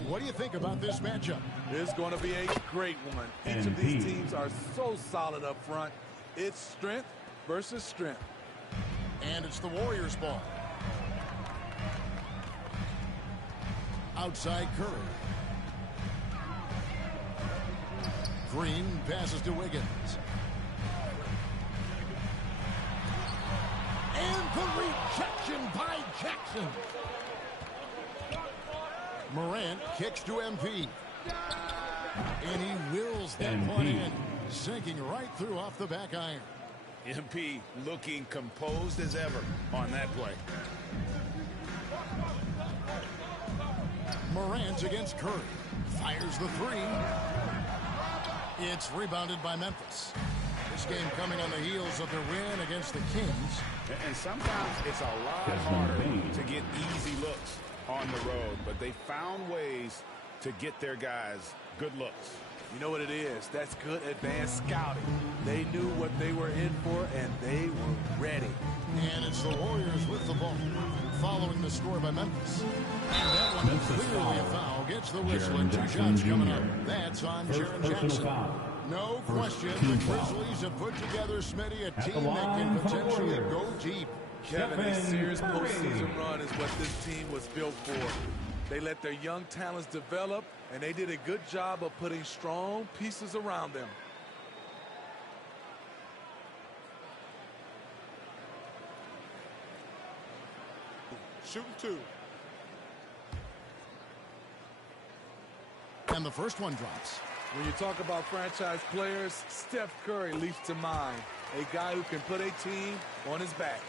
What do you think about this matchup? It's going to be a great one. Each of these teams are so solid up front. It's strength versus strength. And it's the Warriors' ball. Outside Curry. Green passes to Wiggins. And the rejection by Jackson. Morant kicks to MP. And he wills that one in, sinking right through off the back iron. MP looking composed as ever on that play. Morant against Curry. Fires the 3. It's rebounded by Memphis. This game coming on the heels of their win against the Kings. And sometimes it's a lot harder to get easy looks on the road, but they found ways to get their guys good looks. You know what it is? That's good advanced scouting. They knew what they were in for, and they were ready. And it's the Warriors with the ball, following the score by Memphis. And that one is clearly a foul. Gets the whistle and 2 shots coming up. That's on Jaren Jackson. No question, the Grizzlies have put together, Smitty, a team that can potentially go deep. Kevin, a serious postseason run is what this team was built for. They let their young talents develop, and they did a good job of putting strong pieces around them. Shooting 2. And the first one drops. When you talk about franchise players, Steph Curry leaps to mind. A guy who can put a team on his back.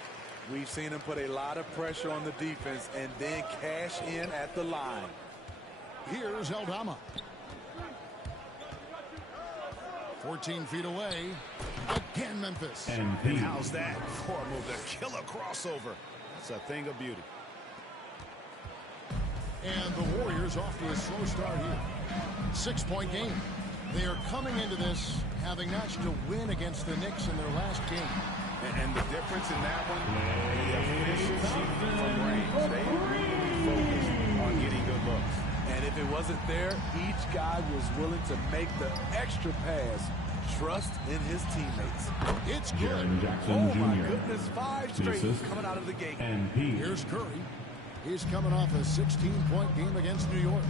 We've seen him put a lot of pressure on the defense and then cash in at the line. Here's Aldama. 14 feet away. Again, Memphis. And how's that for a move? The killer crossover. That's a thing of beauty. And the Warriors off to a slow start here. 6-point game. They are coming into this having notched a win against the Knicks in their last game. And the difference in that one, the efficiency from range. They really focused on getting good looks. And if it wasn't there, each guy was willing to make the extra pass. Trust in his teammates. It's good. Oh, my goodness. 5 straight coming out of the gate. Here's Curry. He's coming off a 16-point game against New York.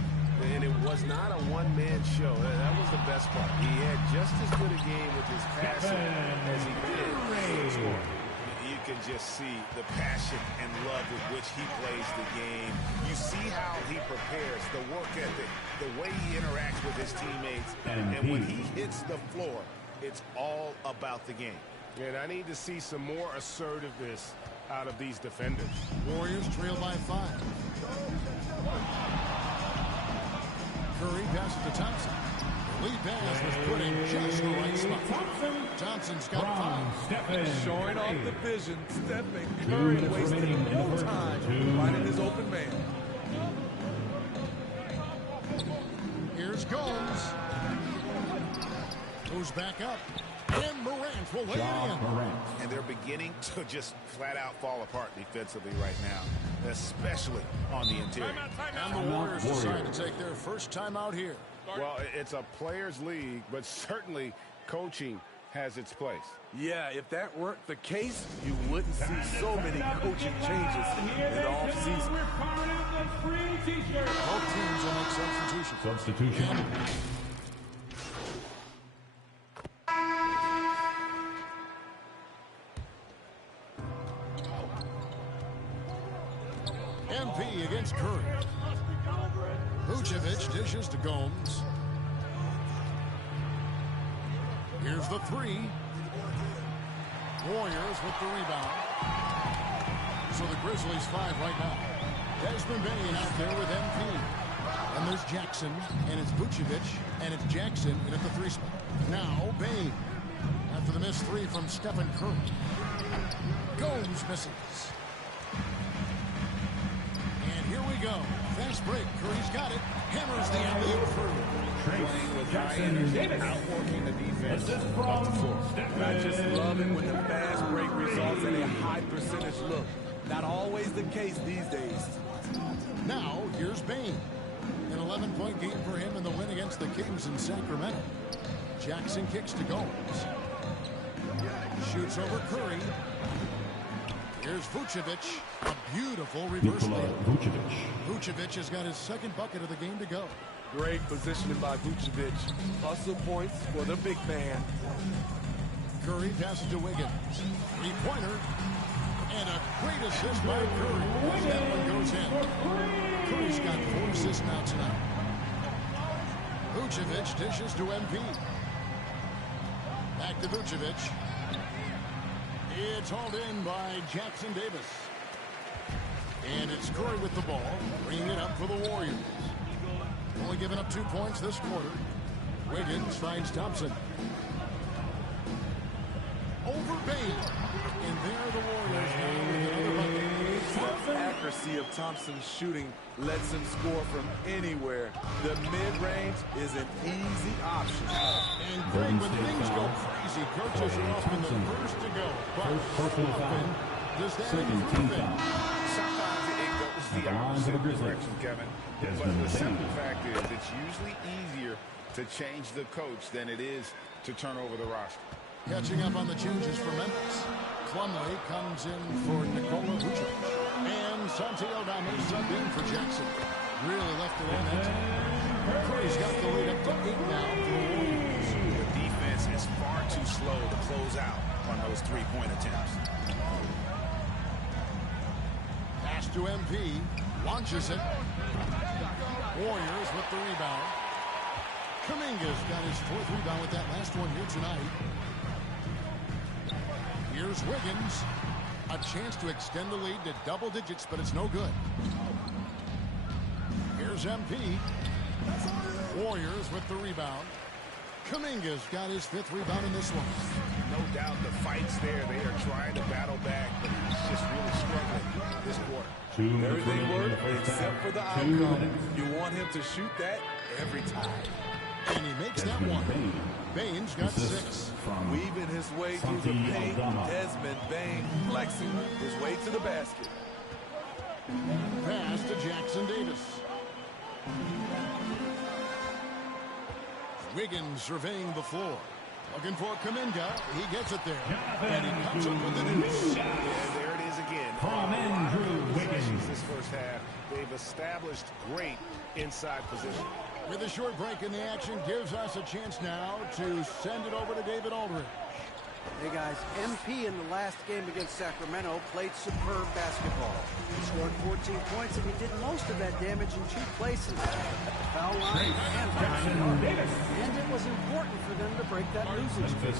And it was not a one-man show. That was the best part. He had just as good a game with his passing as he did scoring. You can just see the passion and love with which he plays the game. You see how he prepares, the work ethic, the way he interacts with his teammates. And when he hits the floor, it's all about the game. And I need to see some more assertiveness out of these defenders. Warriors trail by 5. Curry passes to Thompson. The lead pass was put in just the right spot. Thompson's got 5. Showing off the vision. Stephen Curry wasting no time finding his open man. Here's Gomes. Goes back up. And Morant will lay it in. And they're beginning to just flat out fall apart defensively right now, especially on the interior. And the Warriors decide to take their first time out here. Well, it's a players' league, but certainly coaching has its place. Yeah, if that weren't the case, you wouldn't see so many coaching changes in the offseason. Both teams will make substitutions. MP against Curry. Vucevic dishes to Gomes. Here's the 3. Warriors with the rebound. So the Grizzlies 5 right now. Desmond Bane out there with MP. And there's Jackson, and it's Vucevic, and it's Jackson, and at the 3 spot. Now Bane. After the missed 3 from Stephen Curry. Gomes misses. And here we go. Fast break. Curry's got it. Hammers the alley-oop through. Playing with high energy, outworking the defense off the floor. I just love it when the fast break results in a high percentage look. Not always the case these days. Now, here's Bane. An 11-point game for him in the win against the Kings in Sacramento. Jackson kicks to Gomes. Shoots over Curry. Here's Vucevic. A beautiful reverse layup. Vucevic has got his second bucket of the game to go. Great positioning by Vucevic. Hustle points for the big man. Curry passes to Wiggins. 3-pointer. And a great assist by Curry. That one goes in. Curry's got 4 assists now tonight. Vucevic dishes to MP. Back to Vucevic. It's hauled in by Jackson Davis. And it's Curry with the ball, bringing it up for the Warriors. Only giving up 2 points this quarter. Wiggins finds Thompson. Over Bane. And there the Warriors now with another bucket. The accuracy of Thompson's shooting lets him score from anywhere. The mid-range is an easy option. And Greg, when things go crazy, coaches are often the first to go. But often, does that improve it? Sometimes it goes the opposite direction, Kevin. But the simple fact is it's usually easier to change the coach than it is to turn over the roster. Catching up on the changes for Memphis. Plumlee comes in for Nikola Vucevic. And Santi Aldama subbed in for Jackson. Really left it on that time. Curry's got the lead up to 8 now for the Warriors. The defense is far too slow to close out on those 3-point attempts. Pass to MP. Launches it. Warriors with the rebound. Kuminga's got his 4th rebound with that last one here tonight. Here's Wiggins. A chance to extend the lead to double digits, but it's no good. Here's MP. Warriors with the rebound. Kuminga's got his 5th rebound in this one. No doubt the fight's there. They are trying to battle back, but he's just really struggling this quarter. Everything worked except for the outcome. You want him to shoot that every time. And he makes that one. Bain's got 6. Weaving his way through the paint. Desmond Bane flexing his way to the basket. Pass to Jackson Davis. Wiggins surveying the floor. Looking for Kuminga. He gets it there. And he comes up with the deuce. Yeah, there it is again. From Andrew Wiggins. This first half, they've established great inside position. With a short break in the action, gives us a chance now to send it over to David Aldridge. Hey guys, MP in the last game against Sacramento played superb basketball. He scored 14 points and he did most of that damage in 2 places. At the foul line and behind the arc. And it was important for them to break that losing streak.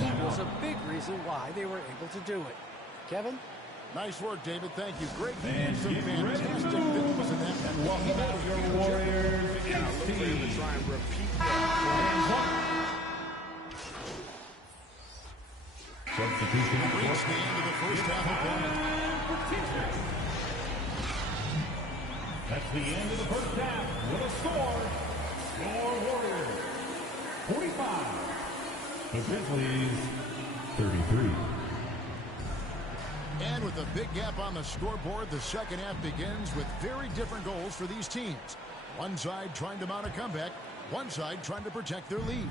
He was a big reason why they were able to do it. Kevin? Nice work, David. Thank you. Great defense. Some fantastic visuals in that. Welcome out your Warriors. Yeah, look for him to try and repeat that. Substitution. Reach the end of the first half of play. That's the end of the first half. With a score, your Warriors 45. The Grizzlies 33. And with a big gap on the scoreboard, the second half begins with very different goals for these teams. One side trying to mount a comeback, one side trying to protect their lead.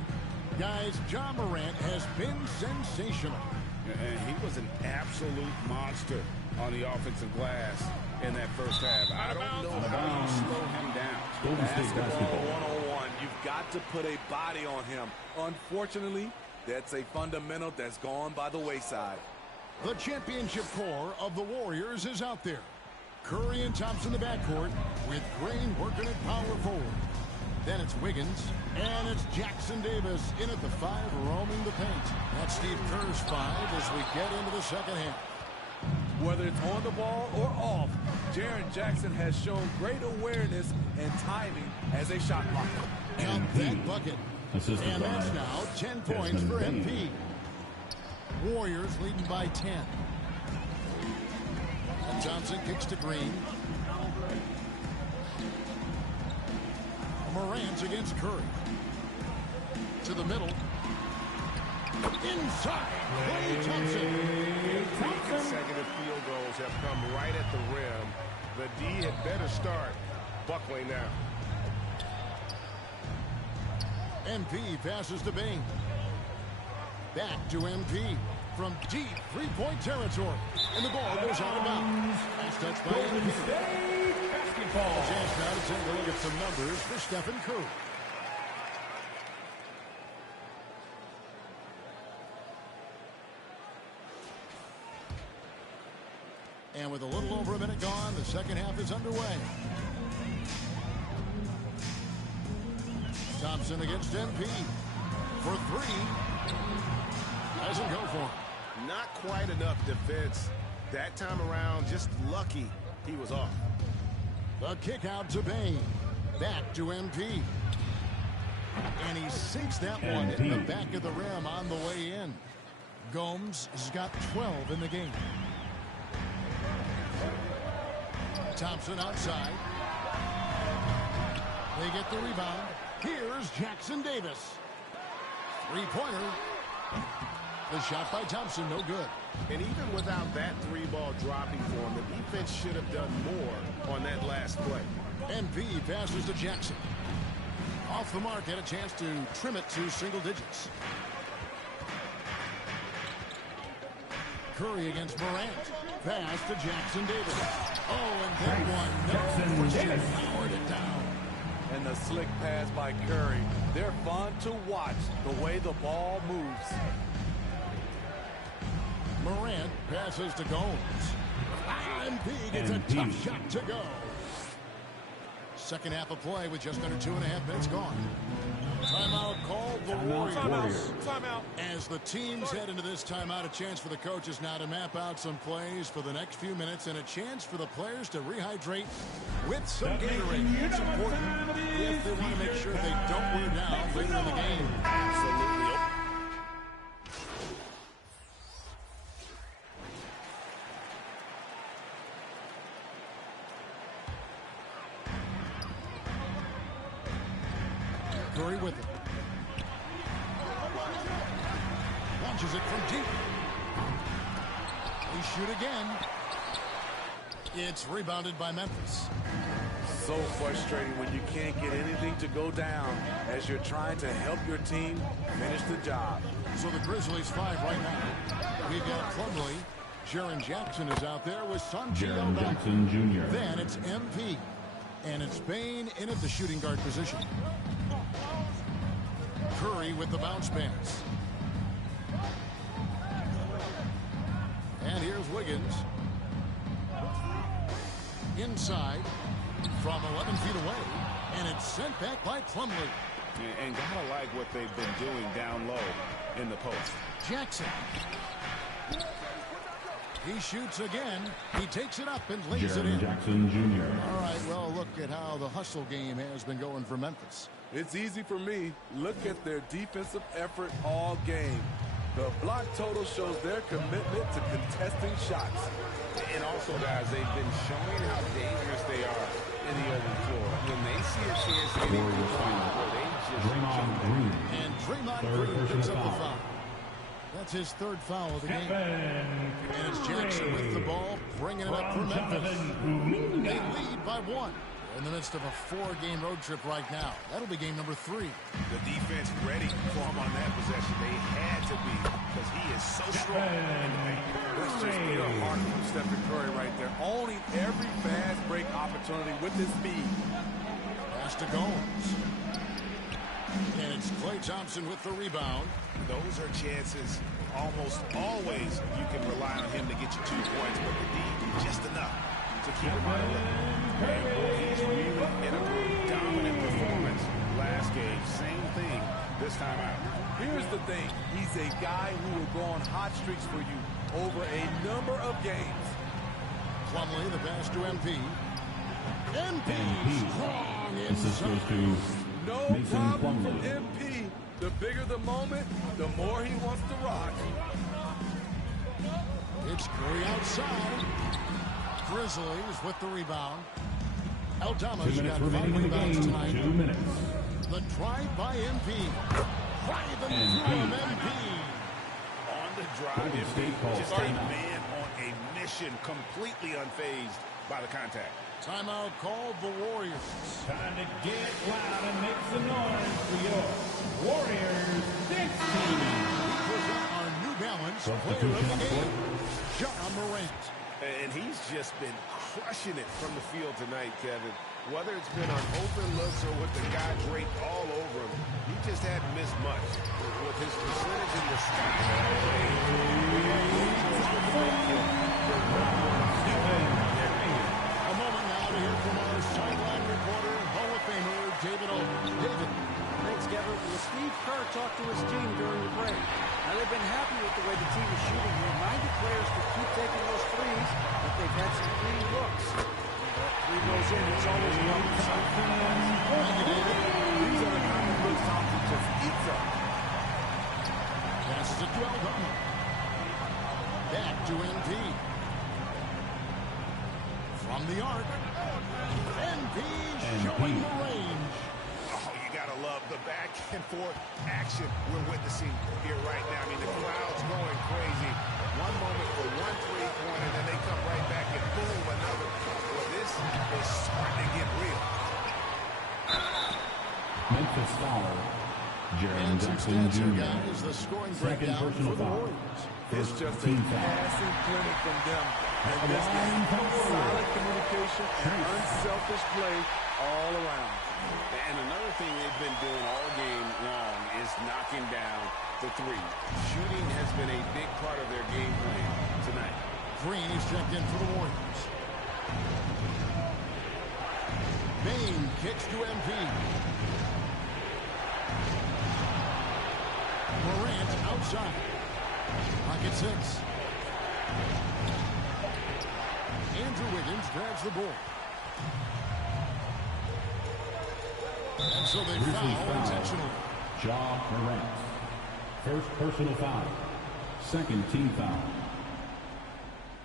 Guys, Ja Morant has been sensational. And he was an absolute monster on the offensive glass in that first half. I don't know how you slow him down. Basketball 101. You've got to put a body on him. Unfortunately, that's a fundamental that's gone by the wayside. The championship core of the Warriors is out there. Curry and Thompson in the backcourt with Green working at power forward. Then it's Wiggins, and it's Jackson Davis in at the 5, roaming the paint. That's Steve Kerr's 5 as we get into the second half. Whether it's on the ball or off, Jaren Jackson has shown great awareness and timing as a shot blocker. Count that bucket. And that's now 10 points for MP. Warriors leading by 10. And Johnson kicks to Green. Morant against Curry. To the middle. Inside. Klay Thompson. 3 consecutive field goals have come right at the rim. The D had better start buckling now. MP passes to Bane. Back to MP from deep three-point territory. And the ball goes out of bounds. Last touch by MP. Basketball. A chance now to take a look at some numbers for Stephen Curry. And with a little over a minute gone, the second half is underway. Thompson against MP for 3. Doesn't go for him. Not quite enough defense. That time around, just lucky he was off. The kick out to Bane. Back to MP. And he sinks that one in the back of the rim on the way in. Gomes has got 12 in the game. Thompson outside. They get the rebound. Here's Jackson Davis. Three-pointer. The shot by Thompson, no good. And even without that 3-ball dropping for him, the defense should have done more on that last play. MP passes to Jackson. Off the mark, had a chance to trim it to single digits. Curry against Morant. Pass to Jackson Davis. Oh, and that one. No, Davis powered it down. And the slick pass by Curry. They're fun to watch the way the ball moves. Morant passes to Gomes. MP gets a tough shot to go. Second half of play with just under 2.5 minutes gone. Timeout called the Warriors. Timeout. As the teams head into this timeout, a chance for the coaches now to map out some plays for the next few minutes and a chance for the players to rehydrate with some Gatorade. It's important if they want to make sure they don't wear down later in the game. Absolutely. Curry with it. Launches it from deep. They shoot again. It's rebounded by Memphis. So frustrating when you can't get anything to go down as you're trying to help your team finish the job. So the Grizzlies 5 right now. We've got Plumlee. Jaren Jackson is out there with Santi Jaren Jackson Jr. Then it's MP. And it's Bane in at the shooting guard position. Curry with the bounce pass. And here's Wiggins. Inside from 11 feet away. And it's sent back by Plumlee. And gotta like what they've been doing down low in the post. Jackson. He shoots again. He takes it up and lays it in. Jaren Jackson Jr. All right, well, look at how the hustle game has been going for Memphis. It's easy for me. Look at their defensive effort all game. The block total shows their commitment to contesting shots. And also, guys, they've been showing how dangerous they are in the open floor. When they see a chance to get into the foul, they just Draymond Green. And Draymond Green picks up the foul. That's his third foul of the game. And it's Jackson with the ball, bringing it up for Memphis. They lead by 1. In the midst of a 4-game road trip right now. That'll be game number 3. The defense ready for him on that possession. They had to be because he is so strong in the paint. That's just pure heart from Stephen Curry right there. Owning every fast break opportunity with his speed. Pass to Gomes. And it's Klay Thompson with the rebound. Those are chances almost always you can rely on him to get you 2 points, but the D just enough to keep him out of it. And he's really in a dominant performance last game. Same thing this time out. Here's the thing. He's a guy who will go on hot streaks for you over a number of games. Plumlee, the pass to MP. MP strong This goes to no Mason problem for Plumlee. MP. The bigger the moment, the more he wants to rock. It's Curry outside. Grizzlies with the rebound. Aldama's 2 minutes got 5 remaining in the rebounds game. tonight. 2 minutes. The drive by MP. Driving MP. through MP. On the drive, Golden State calls just a timeout. man on a mission, completely unfazed by the contact. Timeout called the Warriors. Time to get loud and make some noise for your Warriors Dance Team. We present our New Balance player of Substitution the on the game, court. John Morant. And he's just been crushing it from the field tonight, Kevin. Whether it's been on open looks or with the guy draped all over him, he just hadn't missed much. With his percentage in the sky. A moment now to hear from our sideline reporter, Hall of Famer David O. David. Thanks, Kevin. Well, Steve Kerr talked to his team during the break. Now, they've been happy with the way the team is shooting. He reminded players to keep taking those threes, but they've had some clean looks. That 3 goes in, it's always a welcome sight. These are the kind of looks Thompson just eats up. Passes it to Aldama. Back to MP. From the arc. MP showing the range. Oh, you gotta love the back and forth action we're witnessing here right now. I mean, the crowd's going crazy. One moment for 1 3-pointer, then they come right back and boom, another. Well, this is starting to get real. Memphis foul. Jaren And some Jackson stats here, Jr. guys. The scoring Second breakdown personal for the foul. Warriors. It's First just a team foul. passing clinic from them. And At the this line is for the solid Warriors. communication and unselfish play all around. And another thing they've been doing all game long is knocking down the 3. Shooting has been a big part of their game plan tonight. Green is checked in for the Warriors. Bane kicks to MP. Morant outside. Pocket 6. Andrew Wiggins grabs the ball. And so they foul intentionally. Ja Morant. First personal foul. Second team foul.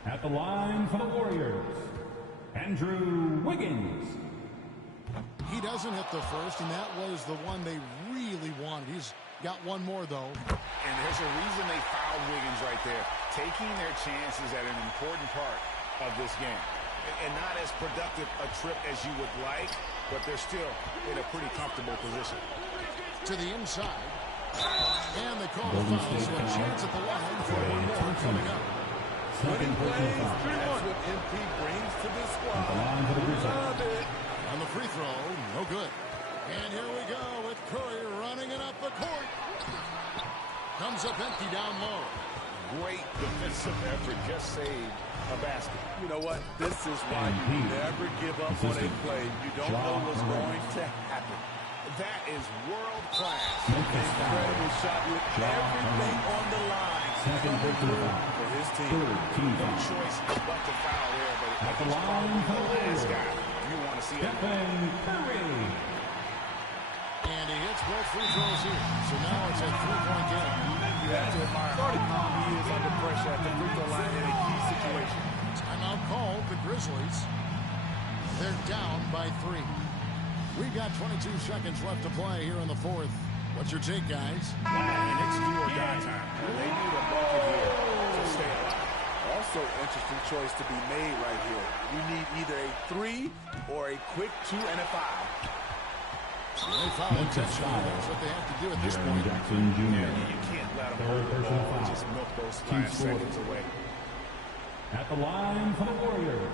At the line for the Warriors, Andrew Wiggins. He doesn't hit the first, and that was the one they really wanted. He's got one more, though. And there's a reason they fouled Wiggins right there. Taking their chances at an important part of this game. And not as productive a trip as you would like, but they're still in a pretty comfortable position. To the inside. And they call the foul, so a chance at the line for one more coming up. Second personal foul. That's what MP brings to this squad. At the line for the Love Grizzlies. it. On the free throw, no good. And here we go with Curry running it up the court. Comes up empty down low. Great defensive effort, just saved a basket. You know what? This is why you never give up on a play. You don't know what's going to happen. That is world class. Incredible shot with everything on the line. Second personal foul. For his team. Third team No foul. choice but to foul there, but At the line for the last Warriors, guy you want to see it. Stephen Curry. And he hits both free throws here. So now it's a 3-point game. You have to admire how calm he is under pressure at the free throw line in a key situation. Timeout called, the Grizzlies. They're down by 3. We've got 22 seconds left to play here in the fourth. What's your take, guys? And it's do or die time. They need a bucket here to stay alive. Also, interesting choice to be made right here. You need either a 3 or a quick 2 and a 5. They foul intentionally. That's what they have to do at this Jaren point. Jackson Jr. You can't let them hold the ball and just milk those 5 seconds away. At the line for the Warriors,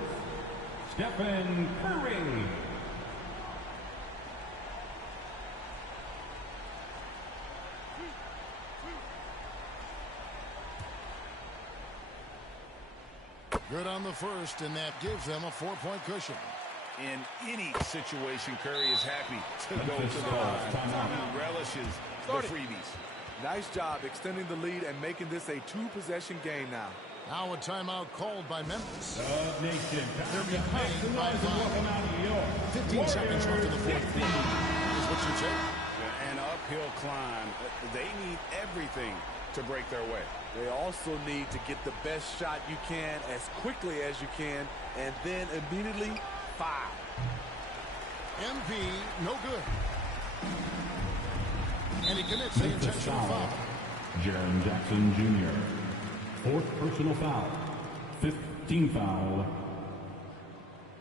Stephen Curry. Good on the first, and that gives them a 4-point cushion. In any situation, Curry is happy to go to the line. He relishes the freebies. Nice job extending the lead and making this a 2-possession game now. Now a timeout called by Memphis. Nation. They're behind by 5. 15 seconds left in the fourth. Is what you take. An uphill climb. They need everything to break their way. They also need to get the best shot you can as quickly as you can, and then immediately foul. MP, no good. And he commits the intentional foul. Jaren Jackson Jr. Fourth personal foul. 15th foul.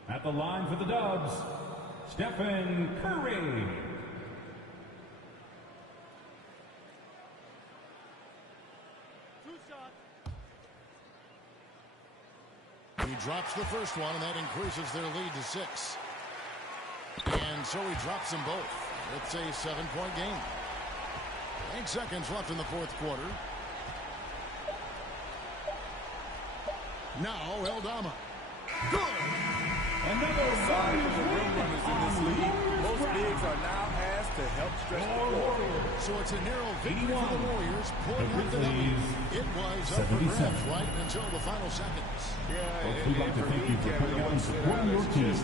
At the line for the Dubs, Stephen Curry. He drops the first one, and that increases their lead to 6. And so he drops them both. It's a 7-point game. 8 seconds left in the fourth quarter. Now Eldama. Good. Another Sorry for the rim runners in this league. Most bigs are now asked to help stretch the floor. So it's a narrow victory for the Warriors, pulling The up the W. Grizzlies, It was up for 77. grabs right until the final seconds. Folks, we'd like to thank you for coming out and supporting your team.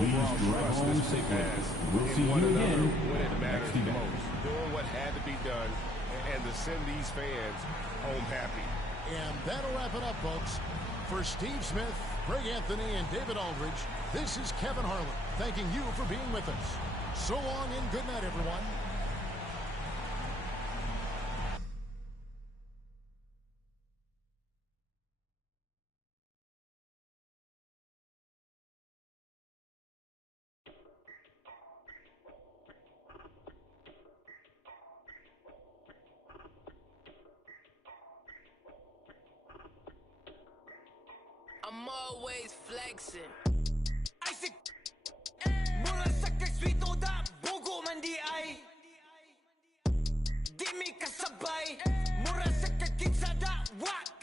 Please drive home safely. We'll see you again next event. Doing what had to be done and to send these fans home happy. And that'll wrap it up, folks. For Steve Smith, Greg Anthony, and David Aldridge, this is Kevin Harlan thanking you for being with us. So long and good night, everyone. I'm always flexing. Isaac, mula sa kaswito da bugo man di ay. Di mi kasabay, mura sa kakitsa da wak.